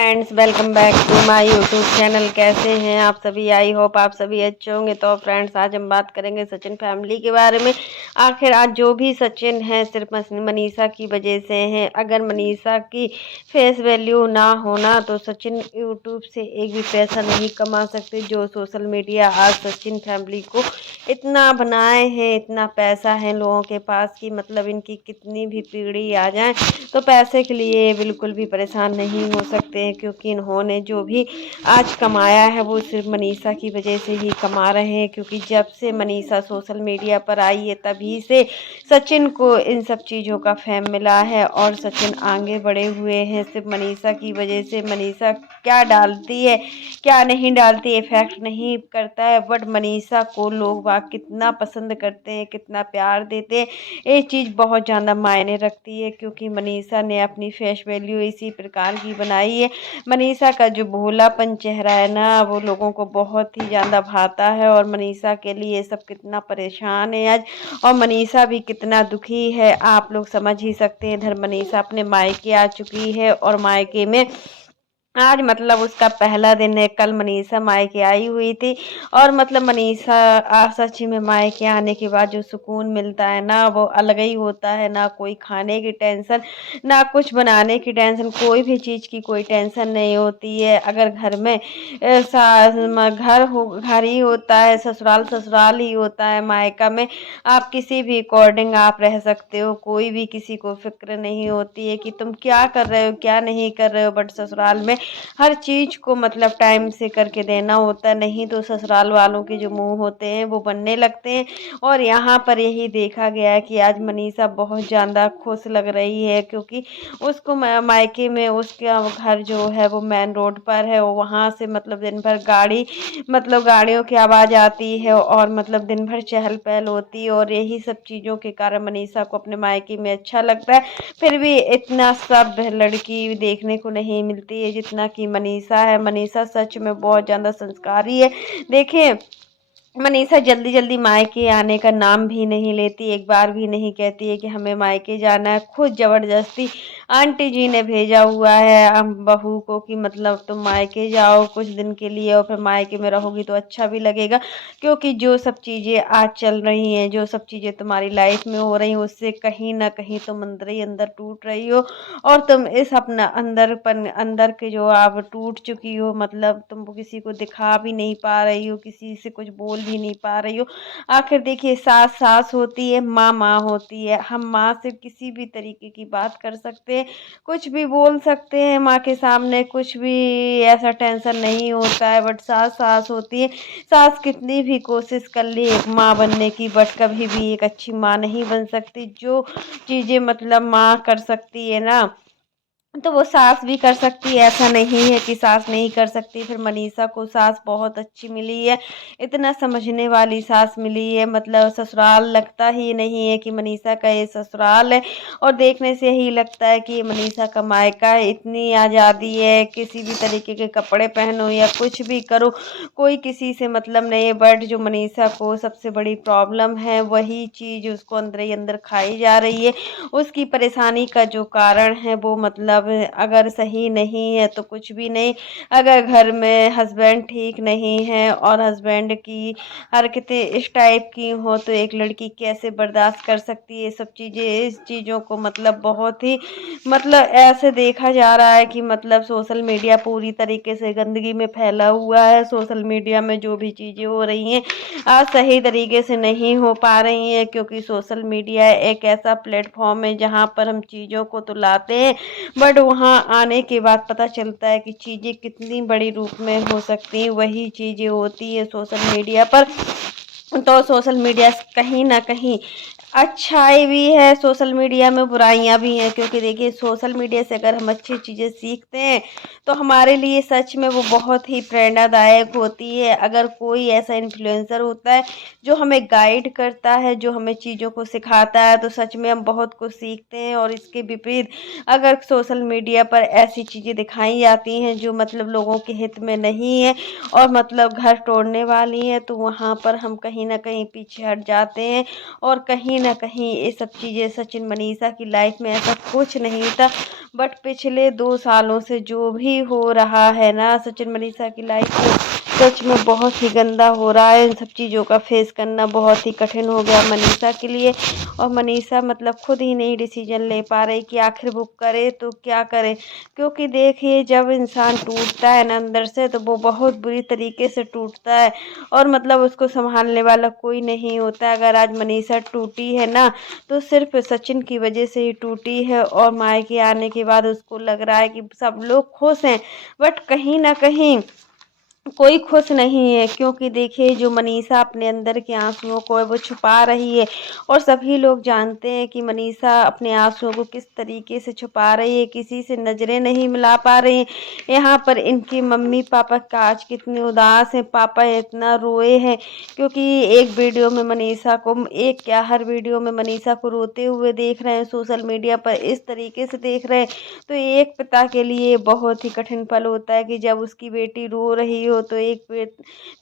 Friends, welcome back to my YouTube channel. कैसे हैं आप सभी? आई होप आप सभी अच्छे होंगे। तो फ्रेंड्स, आज हम बात करेंगे सचिन फैमिली के बारे में। आखिर आज जो भी सचिन है सिर्फ मनीषा की वजह से है। अगर मनीषा की फेस वैल्यू ना होना तो सचिन यूट्यूब से एक भी पैसा नहीं कमा सकते। जो सोशल मीडिया आज सचिन फैमिली को इतना बनाए हैं, इतना पैसा है लोगों के पास कि मतलब इनकी कितनी भी पीढ़ी आ जाए तो पैसे के लिए बिल्कुल भी परेशान नहीं हो सकते हैं, क्योंकि इन्होंने जो भी आज कमाया है वो सिर्फ मनीषा की वजह से ही कमा रहे हैं। क्योंकि जब से मनीषा सोशल मीडिया पर आई है तभी से सचिन को इन सब चीज़ों का फेम मिला है और सचिन आगे बढ़े हुए हैं सिर्फ मनीषा की वजह से। मनीषा क्या डालती है क्या नहीं डालती इफेक्ट नहीं करता है, बट मनीषा को लोग वाह कितना पसंद करते हैं, कितना प्यार देते हैं, ये चीज़ बहुत ज़्यादा मायने रखती है। क्योंकि मनीषा ने अपनी फेस वैल्यू इसी प्रकार की बनाई है। मनीषा का जो भोलापन चेहरा है ना, वो लोगों को बहुत ही ज़्यादा भाता है और मनीषा के लिए सब कितना परेशान है आज, और मनीषा भी कितना दुखी है आप लोग समझ ही सकते हैं। इधर मनीषा अपने मायके आ चुकी है और मायके में आज मतलब उसका पहला दिन है। कल मनीषा मायके आई हुई थी और मतलब मनीषा सच में मायके आने के बाद जो सुकून मिलता है ना, वो अलग ही होता है। ना कोई खाने की टेंशन, ना कुछ बनाने की टेंशन, कोई भी चीज़ की कोई टेंशन नहीं होती है। अगर घर में घर ही होता है, ससुराल ससुराल ही होता है। मायका में आप किसी भी अकॉर्डिंग आप रह सकते हो, कोई भी किसी को फिक्र नहीं होती है कि तुम क्या कर रहे हो क्या नहीं कर रहे हो। बट ससुराल में हर चीज़ को मतलब टाइम से करके देना होता है, नहीं तो ससुराल वालों के जो मुंह होते हैं वो बनने लगते हैं। और यहाँ पर यही देखा गया है कि आज मनीषा बहुत ज़्यादा खुश लग रही है, क्योंकि उसको मायके में उसका घर जो है वो मेन रोड पर है और वहाँ से मतलब दिन भर गाड़ियों की आवाज़ आती है और मतलब दिन भर चहल पहल होती है। और यही सब चीज़ों के कारण मनीषा को अपने मायके में अच्छा लगता है। फिर भी इतना सब लड़की देखने को नहीं मिलती है जितना कि मनीषा है। मनीषा सच में बहुत ज़्यादा संस्कारी है। देखिए, मनीषा जल्दी जल्दी मायके आने का नाम भी नहीं लेती, एक बार भी नहीं कहती है कि हमें मायके जाना है। खुद जबरदस्ती आंटी जी ने भेजा हुआ है हम बहू को कि मतलब तुम मायके जाओ कुछ दिन के लिए और फिर मायके में रहोगी तो अच्छा भी लगेगा। क्योंकि जो सब चीज़ें आज चल रही हैं, जो सब चीज़ें तुम्हारी लाइफ में हो रही हैं, उससे कहीं ना कहीं तुम अंदर ही अंदर टूट रही हो। और तुम इस अपना अंदर के जो आप टूट चुकी हो, मतलब तुम किसी को दिखा भी नहीं पा रही हो, किसी से कुछ बोल भी नहीं पा रही हो। आखिर देखिए, सास सास होती है, माँ माँ होती है। हम माँ से किसी भी तरीके की बात कर सकते हैं, कुछ भी बोल सकते हैं माँ के सामने, कुछ भी ऐसा टेंशन नहीं होता है। बट सास सास होती है, सास कितनी भी कोशिश कर ली एक माँ बनने की, बट कभी भी एक अच्छी माँ नहीं बन सकती। जो चीज़ें मतलब माँ कर सकती है ना, तो वो सास भी कर सकती है। ऐसा नहीं है कि सास नहीं कर सकती। फिर मनीषा को सास बहुत अच्छी मिली है, इतना समझने वाली सास मिली है। मतलब ससुराल लगता ही नहीं है कि मनीषा का ये ससुराल है, और देखने से ही लगता है कि ये मनीषा का मायका है। इतनी आज़ादी है, किसी भी तरीके के कपड़े पहनो या कुछ भी करो, कोई किसी से मतलब नहीं है। बट जो मनीषा को सबसे बड़ी प्रॉब्लम है, वही चीज़ उसको अंदर ही अंदर खाई जा रही है। उसकी परेशानी का जो कारण है वो मतलब अगर सही नहीं है तो कुछ भी नहीं। अगर घर में हस्बैंड ठीक नहीं है और हस्बैंड की हरकतें इस टाइप की हो तो एक लड़की कैसे बर्दाश्त कर सकती है ये सब चीज़ें। इस चीज़ों को मतलब बहुत ही मतलब ऐसे देखा जा रहा है कि मतलब सोशल मीडिया पूरी तरीके से गंदगी में फैला हुआ है। सोशल मीडिया में जो भी चीज़ें हो रही हैं आज सही तरीके से नहीं हो पा रही हैं, क्योंकि सोशल मीडिया एक ऐसा प्लेटफॉर्म है जहाँ पर हम चीज़ों को तो लाते हैं, बट वहाँ आने के बाद पता चलता है कि चीज़ें कितनी बड़ी रूप में हो सकती हैं। वही चीज़ें होती है सोशल मीडिया पर। तो सोशल मीडिया कहीं ना कहीं अच्छाई भी है, सोशल मीडिया में बुराइयां भी हैं। क्योंकि देखिए, सोशल मीडिया से अगर हम अच्छी चीज़ें सीखते हैं तो हमारे लिए सच में वो बहुत ही प्रेरणादायक होती है। अगर कोई ऐसा इन्फ्लुएंसर होता है जो हमें गाइड करता है, जो हमें चीज़ों को सिखाता है, तो सच में हम बहुत कुछ सीखते हैं। और इसके विपरीत अगर सोशल मीडिया पर ऐसी चीज़ें दिखाई जाती हैं जो मतलब लोगों के हित में नहीं है और मतलब घर तोड़ने वाली हैं, तो वहाँ पर हम कहीं ना कहीं पीछे हट जाते हैं और कहीं ना कहीं ये सब चीज़ें सचिन मनीषा की लाइफ में ऐसा कुछ नहीं था। बट पिछले 2 सालों से जो भी हो रहा है ना सचिन मनीषा की लाइफ में, सच में बहुत ही गंदा हो रहा है। इन सब चीज़ों का फेस करना बहुत ही कठिन हो गया मनीषा के लिए। और मनीषा मतलब खुद ही नहीं डिसीजन ले पा रही कि आखिर वो करे तो क्या करे। क्योंकि देखिए जब इंसान टूटता है ना अंदर से, तो वो बहुत बुरी तरीके से टूटता है और मतलब उसको संभालने वाला कोई नहीं होता है। अगर आज मनीषा टूटी है ना, तो सिर्फ सचिन की वजह से ही टूटी है। और मायके आने के बाद उसको लग रहा है कि सब लोग खुश हैं, बट कहीं ना कहीं कोई खुश नहीं है। क्योंकि देखिए जो मनीषा अपने अंदर के आंसुओं को है वो छुपा रही है, और सभी लोग जानते हैं कि मनीषा अपने आंसुओं को किस तरीके से छुपा रही है, किसी से नज़रें नहीं मिला पा रही हैं। यहाँ पर इनकी मम्मी पापा का आज कितने उदास हैं, पापा इतना रोए हैं। क्योंकि एक वीडियो में मनीषा को, एक क्या हर वीडियो में मनीषा को रोते हुए देख रहे हैं, सोशल मीडिया पर इस तरीके से देख रहे हैं। तो एक पिता के लिए बहुत ही कठिन पल होता है कि जब उसकी बेटी रो रही हो तो एक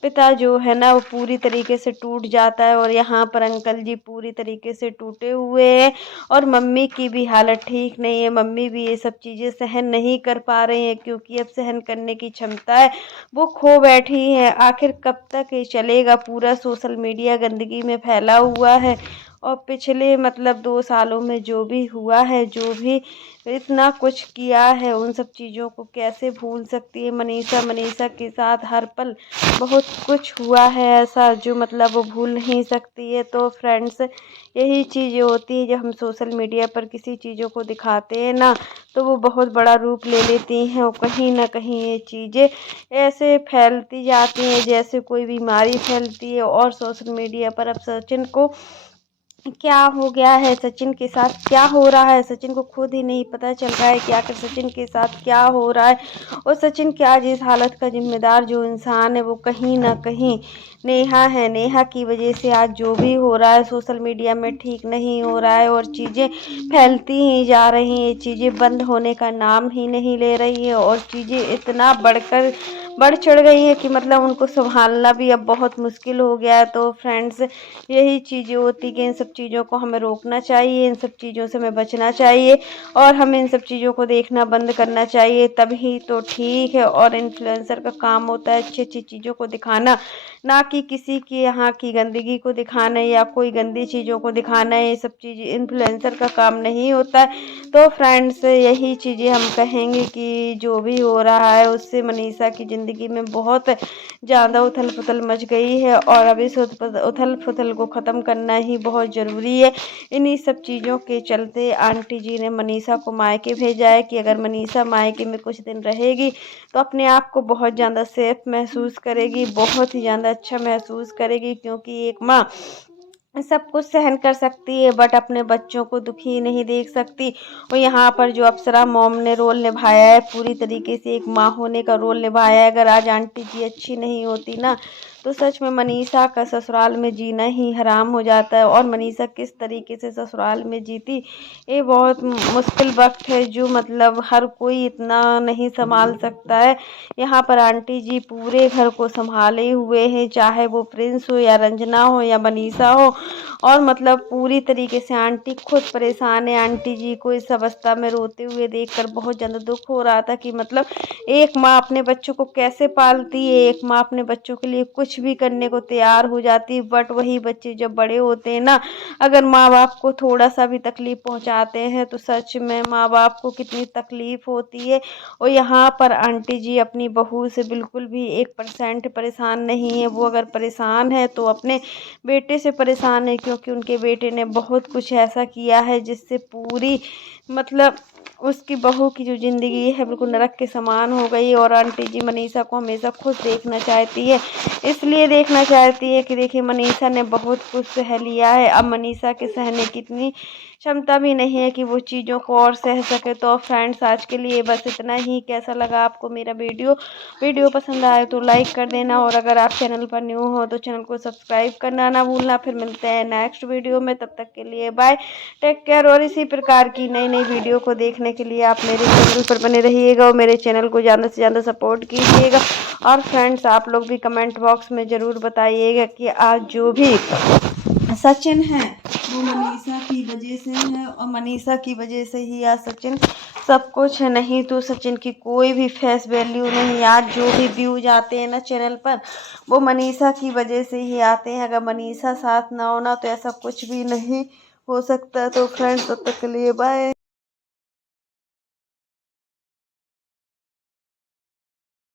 पिता जो है ना वो पूरी तरीके से टूट जाता है। और यहाँ पर अंकल जी पूरी तरीके से टूटे हुए हैं, और मम्मी की भी हालत ठीक नहीं है। मम्मी भी ये सब चीज़ें सहन नहीं कर पा रही हैं, क्योंकि अब सहन करने की क्षमता है वो खो बैठी है। आखिर कब तक ये चलेगा, पूरा सोशल मीडिया गंदगी में फैला हुआ है। और पिछले मतलब 2 सालों में जो भी हुआ है, जो भी इतना कुछ किया है, उन सब चीज़ों को कैसे भूल सकती है मनीषा। मनीषा के साथ हर पल बहुत कुछ हुआ है ऐसा जो मतलब वो भूल नहीं सकती है। तो फ्रेंड्स, यही चीज़ें होती है जब हम सोशल मीडिया पर किसी चीज़ों को दिखाते हैं ना, तो वो बहुत बड़ा रूप ले लेती हैं। और कहीं ना कहीं ये चीज़ें ऐसे फैलती जाती हैं जैसे कोई बीमारी फैलती है। और सोशल मीडिया पर अब सचिन को क्या हो गया है, सचिन के साथ क्या हो रहा है, सचिन को खुद ही नहीं पता चल रहा है कि आखिर सचिन के साथ क्या हो रहा है। और सचिन के आज इस हालत का जिम्मेदार जो इंसान है वो कहीं ना कहीं नेहा है। नेहा की वजह से आज जो भी हो रहा है सोशल मीडिया में ठीक नहीं हो रहा है, और चीज़ें फैलती ही जा रही हैं, चीज़ें बंद होने का नाम ही नहीं ले रही है। और चीज़ें इतना बढ़ चढ़ गई है कि मतलब उनको संभालना भी अब बहुत मुश्किल हो गया है। तो फ्रेंड्स, यही चीज़ें होती कि इन सब चीज़ों को हमें रोकना चाहिए, इन सब चीज़ों से हमें बचना चाहिए, और हमें इन सब चीज़ों को देखना बंद करना चाहिए, तभी तो ठीक है। और इन्फ्लुएंसर का काम होता है अच्छी अच्छी चीज़ों को दिखाना, ना कि किसी के यहाँ की गंदगी को दिखाना या कोई गंदी चीज़ों को दिखाना। ये सब चीज़ें इन्फ्लुएंसर का काम नहीं होता है। तो फ्रेंड्स, यही चीज़ें हम कहेंगे कि जो भी हो रहा है उससे मनीषा की ज़िंदगी में बहुत ज़्यादा उथल पुथल मच गई है, और अब इस उथल पुथल को ख़त्म करना ही बहुत ज़रूरी है। इन्हीं सब चीज़ों के चलते आंटी जी ने मनीषा को मायके भेजा है कि अगर मनीषा मायके में कुछ दिन रहेगी तो अपने आप को बहुत ज़्यादा सेफ महसूस करेगी, बहुत ही ज़्यादा अच्छा महसूस करेगी। क्योंकि एक माँ सब कुछ सहन कर सकती है, बट अपने बच्चों को दुखी नहीं देख सकती। और यहाँ पर जो अप्सरा मॉम ने रोल निभाया है, पूरी तरीके से एक माँ होने का रोल निभाया है। अगर आज आंटी जी अच्छी नहीं होती ना, तो सच में मनीषा का ससुराल में जीना ही हराम हो जाता है। और मनीषा किस तरीके से ससुराल में जीती, ये बहुत मुश्किल वक्त है जो मतलब हर कोई इतना नहीं संभाल सकता है। यहाँ पर आंटी जी पूरे घर को संभाले हुए हैं, चाहे वो प्रिंस हो या रंजना हो या मनीषा हो। और मतलब पूरी तरीके से आंटी खुद परेशान है। आंटी जी को इस अवस्था में रोते हुए देखकर बहुत ज़्यादा दुख हो रहा था कि मतलब एक माँ अपने बच्चों को कैसे पालती है, एक माँ अपने बच्चों के लिए कुछ भी करने को तैयार हो जाती है। बट वही बच्चे जब बड़े होते हैं ना, अगर माँ बाप को थोड़ा सा भी तकलीफ पहुँचाते हैं तो सच में माँ बाप को कितनी तकलीफ होती है। और यहाँ पर आंटी जी अपनी बहू से बिल्कुल भी 1% परेशान नहीं है। वो अगर परेशान है तो अपने बेटे से परेशान है, क्योंकि उनके बेटे ने बहुत कुछ ऐसा किया है जिससे पूरी मतलब उसकी बहू की जो ज़िंदगी है बिल्कुल नरक के समान हो गई। और आंटी जी मनीषा को हमेशा खुश देखना चाहती है, इसलिए देखना चाहती है कि देखिए मनीषा ने बहुत कुछ सह लिया है, अब मनीषा के सहने की इतनी क्षमता भी नहीं है कि वो चीज़ों को और सह सके। तो फ्रेंड्स, आज के लिए बस इतना ही। कैसा लगा आपको मेरा वीडियो पसंद आए तो लाइक कर देना, और अगर आप चैनल पर न्यू हो तो चैनल को सब्सक्राइब करना ना भूलना। फिर मिलते हैं नेक्स्ट वीडियो में, तब तक के लिए बाय, टेक केयर। और इसी प्रकार की नई नई वीडियो को देखने के लिए आप मेरे चैनल पर बने रहिएगा और मेरे चैनल को ज़्यादा से ज़्यादा सपोर्ट कीजिएगा। और फ्रेंड्स, आप लोग भी कमेंट बॉक्स में ज़रूर बताइएगा कि आज जो भी सचिन है वो मनीषा की वजह से है और मनीषा की वजह से ही आज सचिन सब कुछ है। नहीं तो सचिन की कोई भी फेस वैल्यू नहीं। आज जो भी व्यूज आते हैं ना चैनल पर, वो मनीषा की वजह से ही आते हैं। अगर मनीषा साथ ना होना तो ऐसा कुछ भी नहीं हो सकता। तो फ्रेंड्स तब तक के लिए बाय।